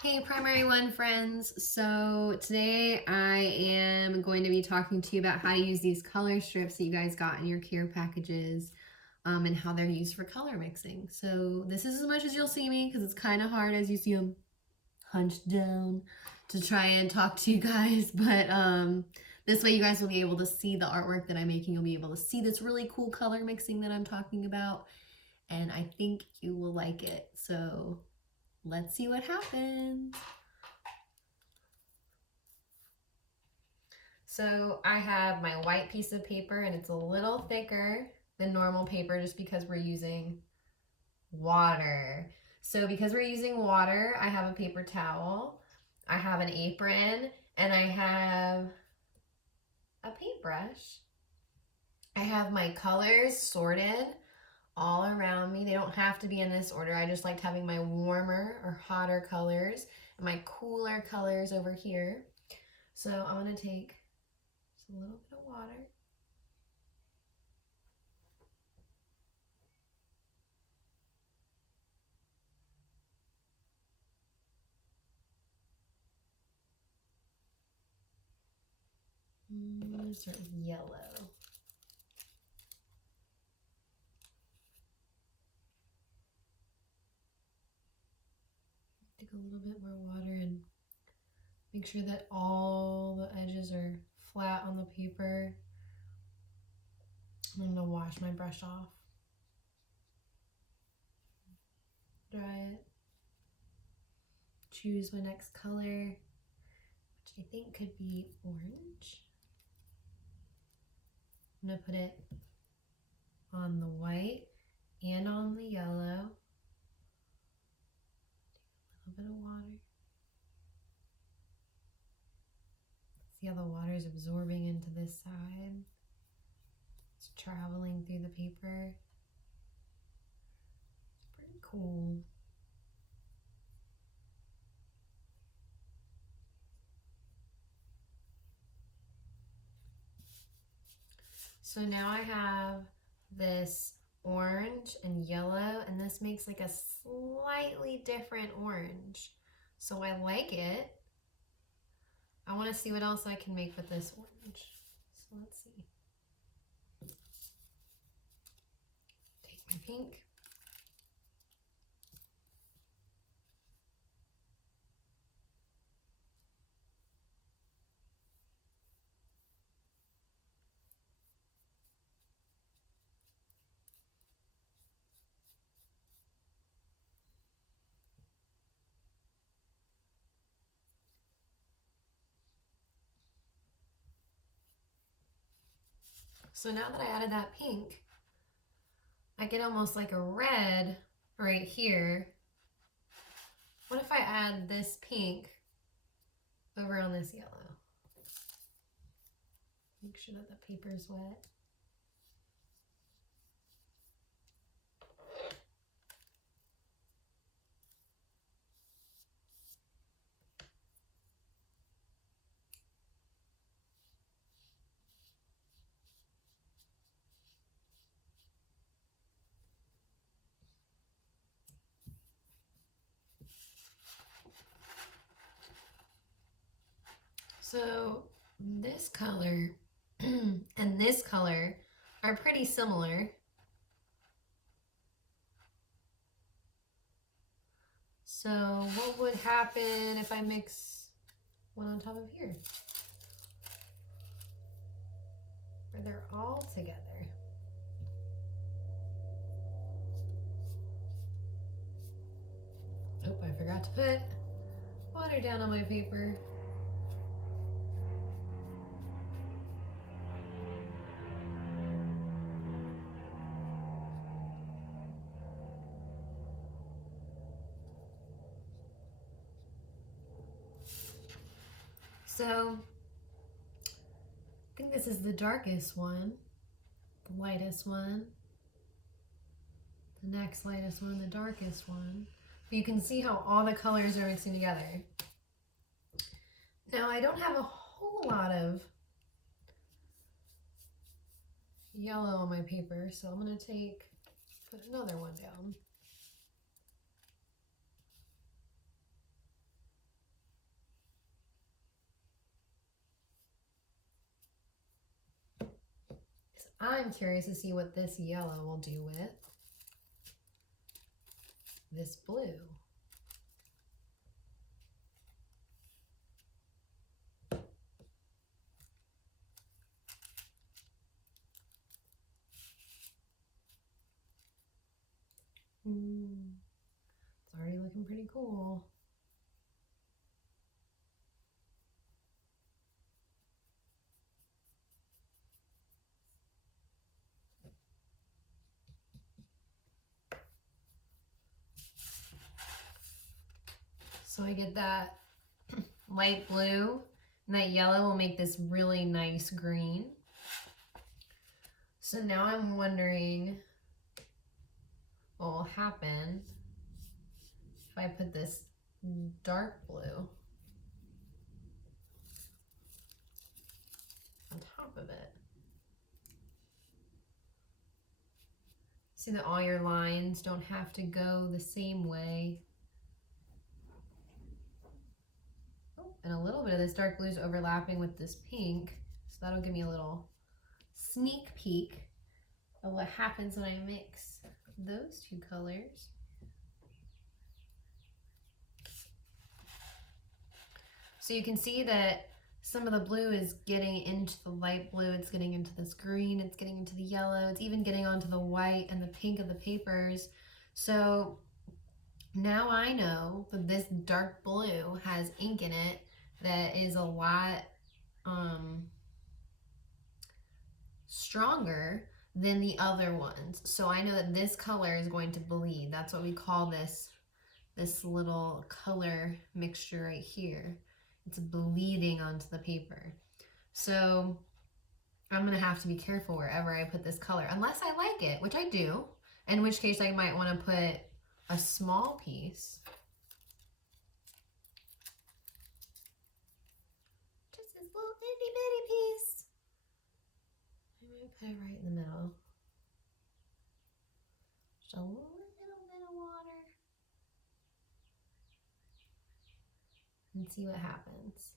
Hey Primary One friends, so today I am going to be talking to you about how to use these color strips that you guys got in your care packages and how they're used for color mixing. So this is as much as you'll see me because it's kind of hard as you see them hunched down to try and talk to you guys, but this way you guys will be able to see the artwork that I'm making. You'll be able to see this really cool color mixing that I'm talking about, and I think you will like it. So let's see what happens. So I have my white piece of paper and it's a little thicker than normal paper just because we're using water. So because we're using water, I have a paper towel, I have an apron, and I have a paintbrush. I have my colors sorted all around me. They don't have to be in this order. I just liked having my warmer or hotter colors and my cooler colors over here. So I'm going to take just a little bit of water. I'm going to start with yellow. Take a little bit more water and make sure that all the edges are flat on the paper. I'm going to wash my brush off. Dry it. Choose my next color, which I think could be orange. I'm going to put it on the white and on the yellow. Take a little bit of water. See how the water is absorbing into this side? It's traveling through the paper. It's pretty cool. So now I have this orange and yellow, and this makes like a slightly different orange. So I like it. I want to see what else I can make with this orange. So let's see. Take my pink. So now that I added that pink, I get almost like a red right here. What if I add this pink over on this yellow? Make sure that the paper's wet. So this color and this color are pretty similar. So what would happen if I mix one on top of here? Where they're all together. Oh, I forgot to put water down on my paper. So I think this is the darkest one, the lightest one, the next lightest one, the darkest one. But you can see how all the colors are mixing together. Now I don't have a whole lot of yellow on my paper, so I'm going to put another one down. I'm curious to see what this yellow will do with this blue. It's already looking pretty cool. So I get that light blue, and that yellow will make this really nice green. So now I'm wondering what will happen if I put this dark blue on top of it. See that all your lines don't have to go the same way. Oh, and a little bit of this dark blue is overlapping with this pink, so that'll give me a little sneak peek of what happens when I mix those two colors. So you can see that some of the blue is getting into the light blue, it's getting into this green, it's getting into the yellow, it's even getting onto the white and the pink of the papers. So now I know that this dark blue has ink in it that is a lot stronger than the other ones. So I know that this color is going to bleed. That's what we call this little color mixture right here. It's bleeding onto the paper. So I'm gonna have to be careful wherever I put this color, unless I like it, which I do, in which case I might wanna put a small piece. Just this little itty bitty piece. I'm gonna put it right in the middle. Just a little bit of water. And see what happens.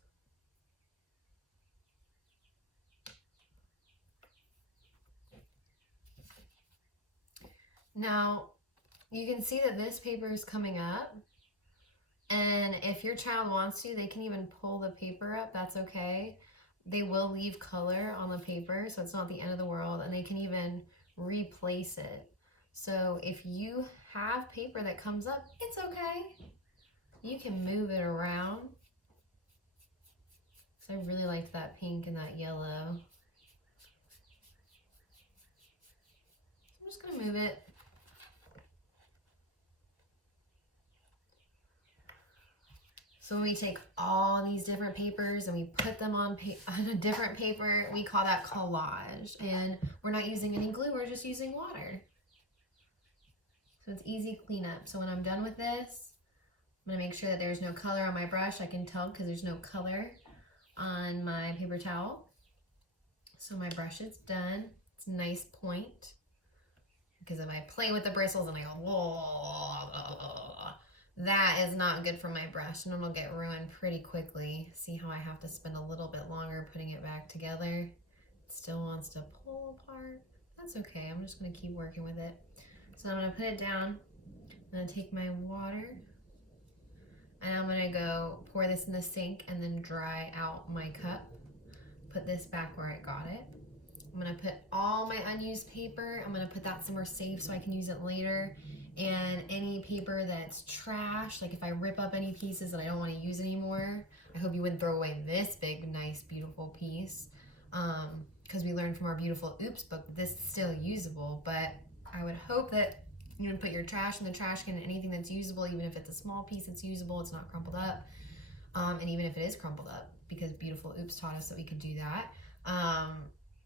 Now, you can see that this paper is coming up, and if your child wants to, they can even pull the paper up. That's okay. They will leave color on the paper, so it's not the end of the world, and they can even replace it. So if you have paper that comes up, it's okay. You can move it around. So I really liked that pink and that yellow. I'm just gonna move it. So when we take all these different papers and we put them on a different paper, we call that collage. And we're not using any glue, we're just using water. So it's easy cleanup. So when I'm done with this, I'm gonna make sure that there's no color on my brush. I can tell because there's no color on my paper towel. So my brush is done. It's a nice point. Because if I play with the bristles and I go, whoa, that is not good for my brush, and it'll get ruined pretty quickly. See how I have to spend a little bit longer putting it back together? It still wants to pull apart. That's okay, I'm just gonna keep working with it. So I'm gonna put it down. I'm gonna take my water and I'm gonna go pour this in the sink and then dry out my cup. Put this back where I got it. I'm gonna put all my unused paper, I'm gonna put that somewhere safe so I can use it later. And any paper that's trash, like if I rip up any pieces that I don't wanna use anymore, I hope you wouldn't throw away this big, nice, beautiful piece. Because we learned from our beautiful Oops book that this is still usable, but I would hope that you would put your trash in the trash can, and anything that's usable, even if it's a small piece that's usable, it's not crumpled up. And even if it is crumpled up, because beautiful Oops taught us that we could do that,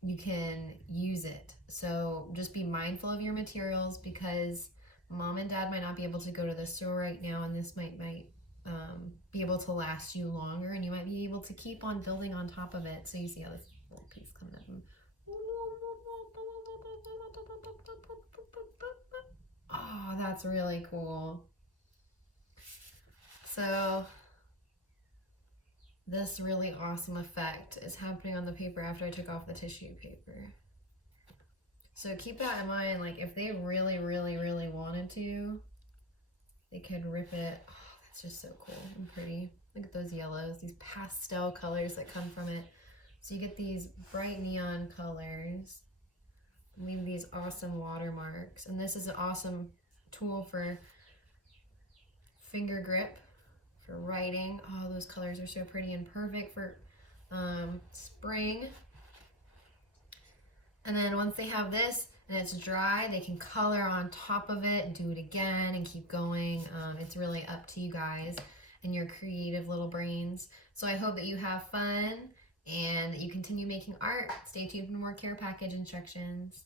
you can use it. So just be mindful of your materials, because mom and dad might not be able to go to the store right now, and this might be able to last you longer, and you might be able to keep on building on top of it. So you see how this little piece coming up. Oh, that's really cool. So this really awesome effect is happening on the paper after I took off the tissue paper. So keep that in mind. Like if they really, really, really wanted to, they could rip it. Oh, that's just so cool and pretty. Look at those yellows, these pastel colors that come from it. So you get these bright neon colors. Leave these awesome watermarks. And this is an awesome tool for finger grip, for writing. Oh, those colors are so pretty and perfect for spring. And then once they have this and it's dry, they can color on top of it and do it again and keep going. It's really up to you guys and your creative little brains. So I hope that you have fun and that you continue making art. Stay tuned for more care package instructions.